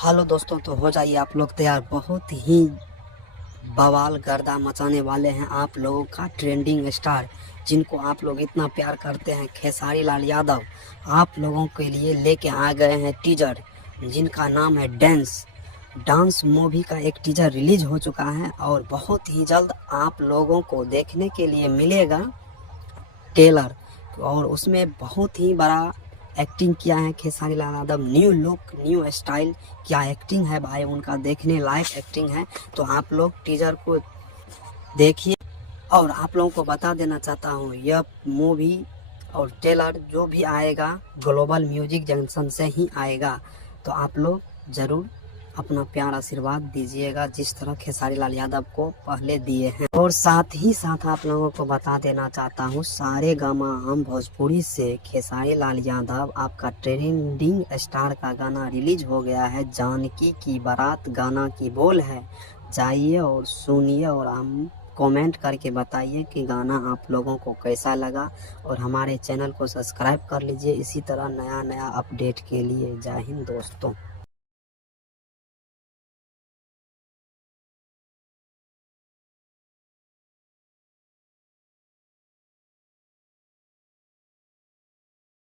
Hello दोस्तों, तो हो जाइए आप लोग तैयार। बहुत ही बवाल गर्दा मचाने वाले हैं आप लोगों का ट्रेंडिंग स्टार, जिनको आप लोग इतना प्यार करते हैं, खेसारी लाल यादव। आप लोगों के लिए लेके आ गए हैं टीजर, जिनका नाम है डांस। डांस मूवी का एक टीजर रिलीज हो चुका है और बहुत ही जल्द आप लोगों को देखने के लिए मिलेगा टेलर। और उसमें बहुत ही बड़ा एक्टिंग किया है Khesari Lal Yadav. New look, new style, क्या एक्टिंग है भाई, उनका देखने लायक एक्टिंग है। तो आप लोग टीजर को देखिए। और आप लोगों को बता देना चाहता हूँ, यह मूवी और ट्रेलर जो भी आएगा ग्लोबल म्यूजिक जंक्शन से ही आएगा। तो आप लोग ज़रूर अपना प्यार आशीर्वाद दीजिएगा, जिस तरह खेसारी लाल यादव को पहले दिए हैं। और साथ ही साथ आप लोगों को बता देना चाहता हूँ, सारे गामा हम भोजपुरी से खेसारी लाल यादव आपका ट्रेंडिंग स्टार का गाना रिलीज हो गया है। जानकी की बारात गाना की बोल है, जाइए और सुनिए और हम कमेंट करके बताइए कि गाना आप लोगों को कैसा लगा। और हमारे चैनल को सब्सक्राइब कर लीजिए इसी तरह नया नया अपडेट के लिए। जय हिंद दोस्तों।